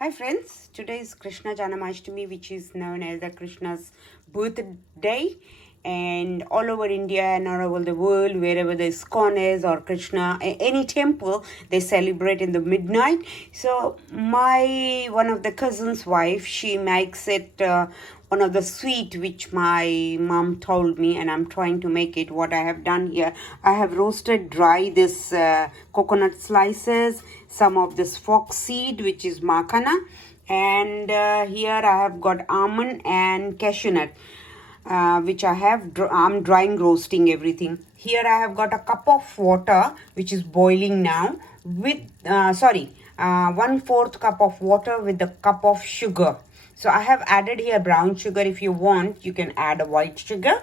Hi friends, today is Krishna Janamashtami, which is known as the Krishna's birthday, and all over India and all over the world, wherever the ISKCON is or Krishna, any temple, they celebrate in the midnight. So my one of the cousin's wife, she makes it one of the sweet which my mom told me, and I'm trying to make it. What I have done here, I have roasted dry this coconut slices, some of this fox seed which is Makhna, and here I have got almond and cashew nut, which I'm drying roasting everything. Here I have got a cup of water which is boiling now with 1/4 cup of water with a cup of sugar. So I have added here brown sugar. If you want, you can add a white sugar.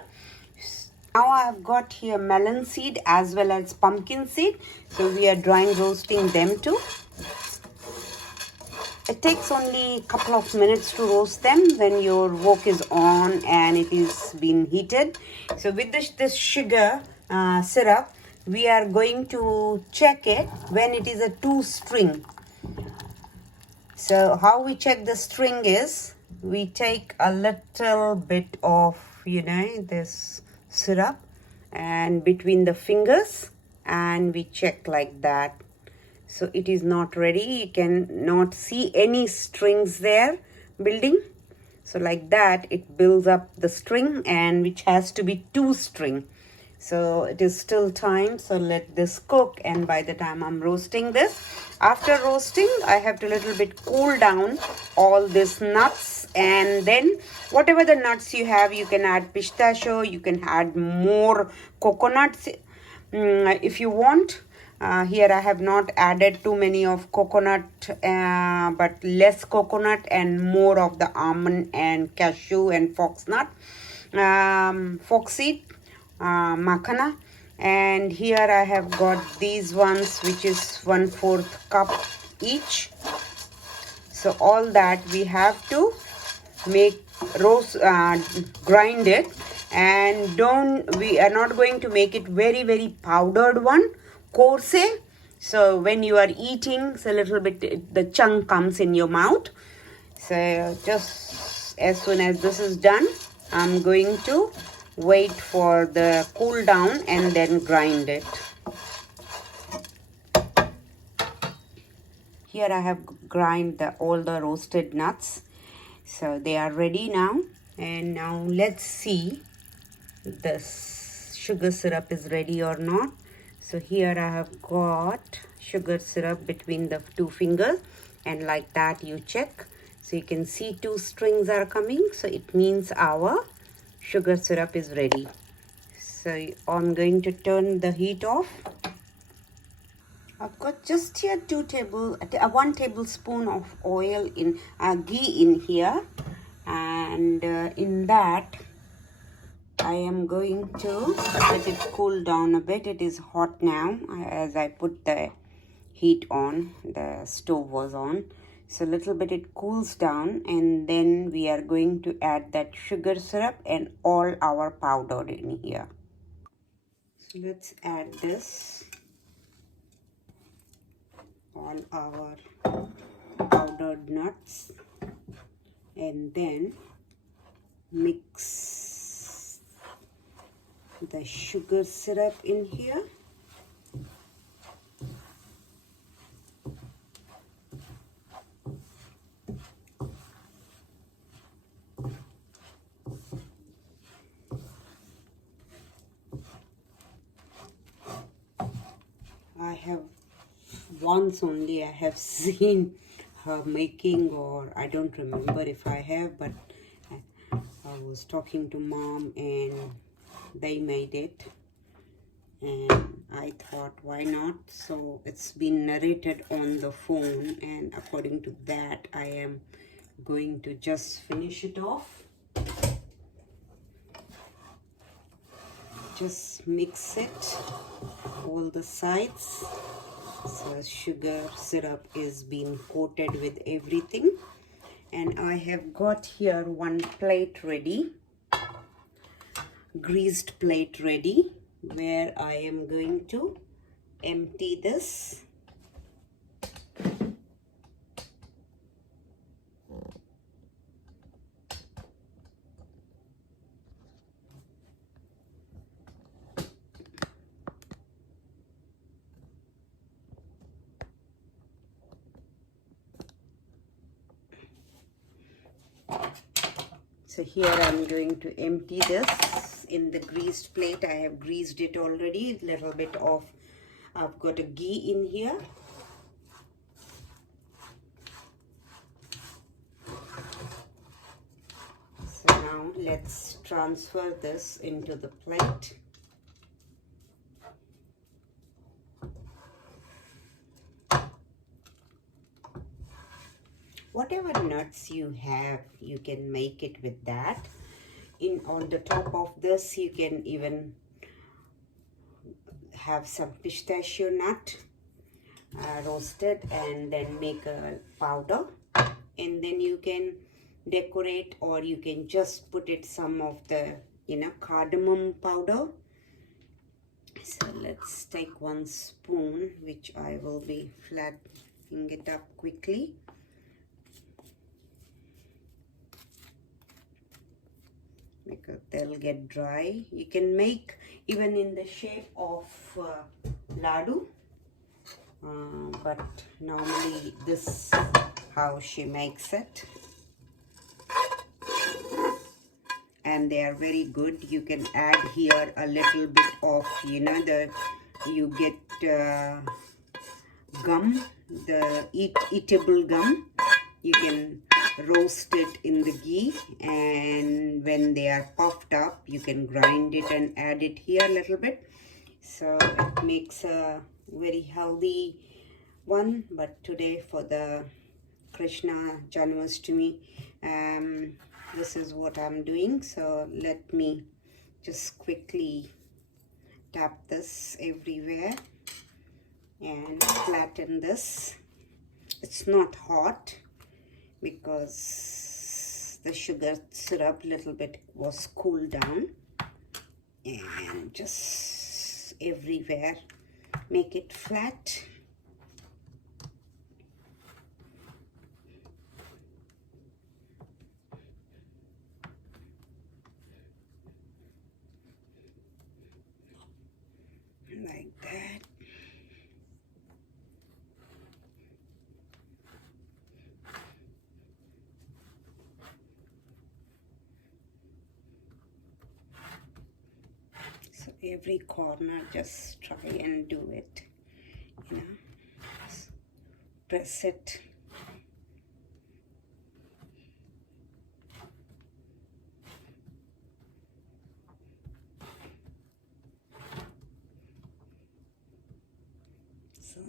Now I have got here melon seed as well as pumpkin seed. So we are drying roasting them too. It takes only a couple of minutes to roast them when your wok is on and it is being heated. So with this sugar syrup, we are going to check it when it is a 2 string. So how we check the string is, we take a little bit of, this syrup and between the fingers, and we check like that. So it is not ready. You can not see any strings there building. So like that, it builds up the string, and which has to be 2 string. So it is still time. So let this cook, and by the time I'm roasting this, after roasting, I have to little bit cool down all these nuts, and then whatever the nuts you have, you can add pistachio, you can add more coconuts if you want. Here I have not added too many of coconut, but less coconut and more of the almond and cashew and foxnut, foxseed, makhana. And here I have got these ones, which is 1/4 cup each. So all that we have to make roast, grind it, and we are not going to make it very powdered one, coarse. So when you are eating, so a little bit the chunk comes in your mouth. So just as soon as this is done, I'm going to wait for the cool down and then grind it. Here I have grind all the roasted nuts. So they are ready now. And now let's see this sugar syrup is ready or not. So here I have got sugar syrup between the 2 fingers, and like that you check. So you can see 2 strings are coming. So it means our sugar syrup is ready. So I'm going to turn the heat off. I've got just here 1 tablespoon of oil in ghee in here, and in that I am going to let it cool down a bit. It is hot now as I put the heat on. The stove was on. So a little bit it cools down, and then we are going to add that sugar syrup and all our powder in here. So let's add this, all our powdered nuts, and then mix the sugar syrup in here. I have once only I have seen her making, or I don't remember if I have, but I was talking to mom and they made it, and I thought why not. So it's been narrated on the phone, and according to that I am going to just finish it off. Just mix it all the sides. So sugar syrup is being coated with everything, and I have got here 1 plate ready, greased plate ready, where I am going to empty this. So here I'm going to empty this in the greased plate. I have greased it already. Little bit of, I've got a ghee in here. So now let's transfer this into the plate. Whatever nuts you have, you can make it with that. On the top of this, you can even have some pistachio nut roasted and then make a powder, and then you can decorate, or you can just put it some of the cardamom powder. So let's take 1 spoon, which I will be flattening it up quickly. Because they'll get dry. You can make even in the shape of laddu, but normally this is how she makes it, and they are very good. You can add here a little bit of you get gum, the eatable gum. You can roast it in the ghee, and when they are puffed up, you can grind it and add it here a little bit. So it makes a very healthy one. But today for the Krishna Janmashtami, this is what I'm doing. So let me just quickly tap this everywhere and flatten this. It's not hot because the sugar syrup little bit was cooled down, and just everywhere make it flat. Like that. So every corner, just try and do it, just press it. So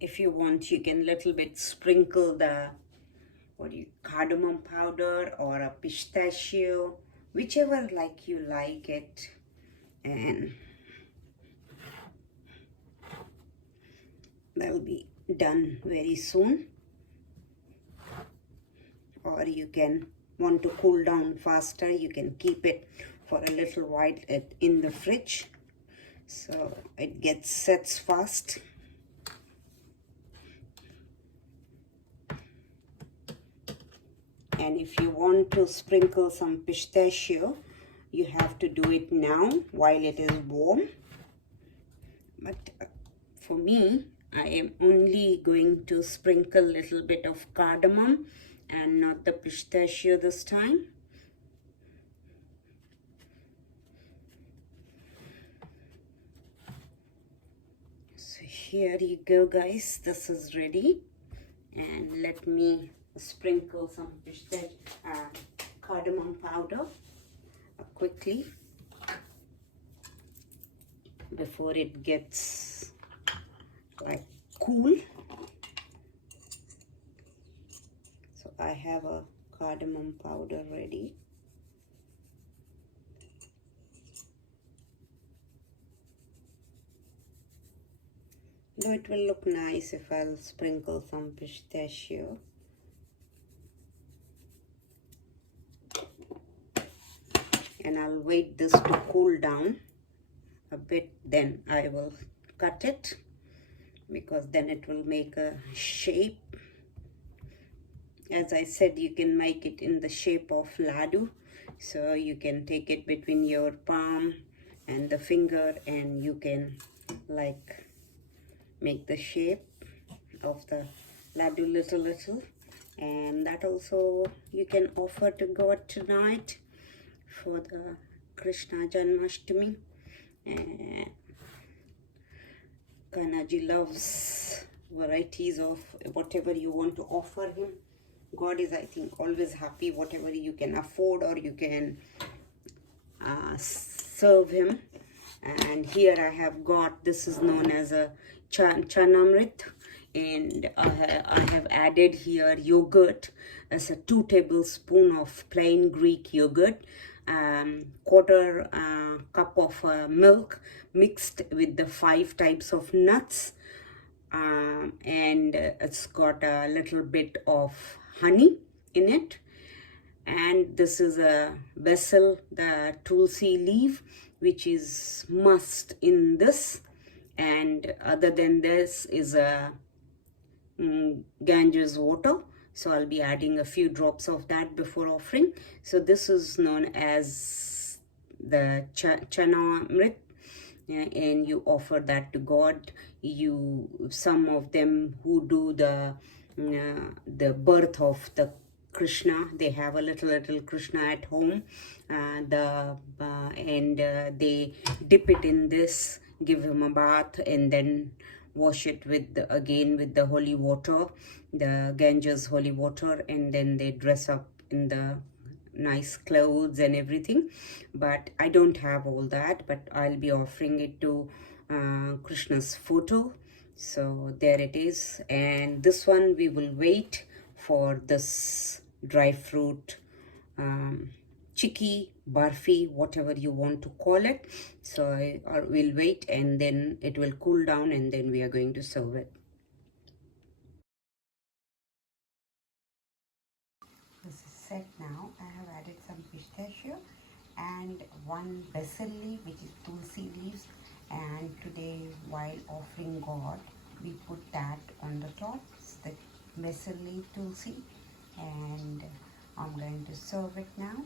if you want, you can little bit sprinkle the cardamom powder or a pistachio, whichever like you like it, and that'll be done very soon. Or you can want to cool down faster, you can keep it for a little while in the fridge, so it sets fast. And if you want to sprinkle some pistachio, you have to do it now while it is warm. But for me, I am only going to sprinkle a little bit of cardamom and not the pistachio this time. So here you go, guys. This is ready. And let me sprinkle some cardamom powder quickly before it gets like cool. So I have a cardamom powder ready. Though it will look nice if I'll sprinkle some pistachio. And I'll wait this to cool down a bit, then I will cut it, because then it will make a shape. As I said, you can make it in the shape of laddu, so you can take it between your palm and the finger, and you can like make the shape of the laddu little. and that also you can offer to God tonight for the Krishna Janmashtami. And Kanaji loves varieties of whatever you want to offer him. God is, I think, always happy whatever you can afford or you can serve him. And here I have got, this is known as a chanamrit, and I have added here yogurt as a 2 tablespoons of plain Greek yogurt, quarter cup of milk mixed with the 5 types of nuts, and it's got a little bit of honey in it. And this is a basil, the tulsi leaf, which is must in this. And other than this is a Ganges water, so I'll be adding a few drops of that before offering. So this is known as the chanamrit, and you offer that to God. Some of them who do the birth of the Krishna, they have a little Krishna at home, and they dip it in this, give him a bath, and then wash it again with the holy water, the Ganges holy water, and then they dress up in the nice clothes and everything. But I don't have all that, but I'll be offering it to Krishna's photo. So there it is. And this one we will wait for this dry fruit, Chikki, barfi, whatever you want to call it. So we'll wait, and then it will cool down, and then we are going to serve it. This is set now. I have added some pistachio and 1 basil leaf, which is tulsi leaves. And today, while offering God, we put that on the top, the basil leaf tulsi, and I'm going to serve it now.